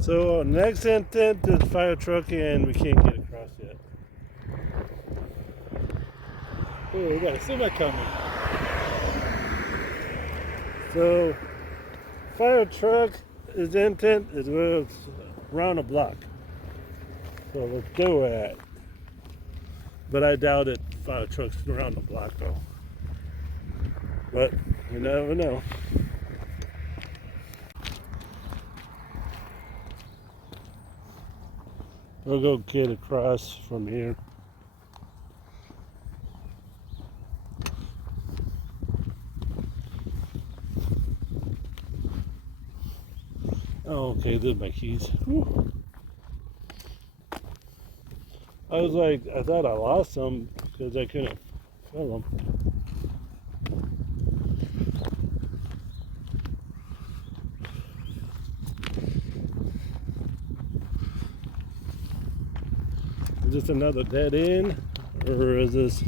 So next intent is fire truck and we can't get across yet. Oh, we got a semi coming. So fire truck is intent is where it's around a block. So let's do it. But I doubt it fire trucks around the block though. But you never know. We'll go get across from here. Oh, okay, there's my keys. Whew. I was like, I thought I lost them because I couldn't fill them. Is this another dead end, or is this?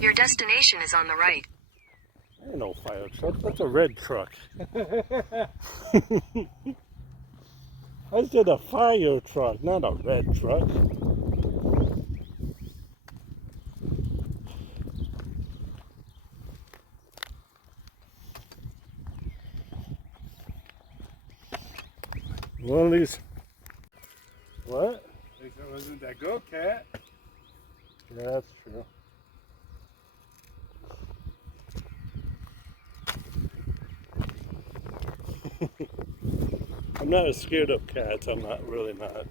Your destination is on the right. Ain't no fire truck. That's a red truck. I said a fire truck, not a red truck. One of these. What? At least it wasn't that go cat. Yeah, that's true. I'm not as scared of cats. I'm not really not.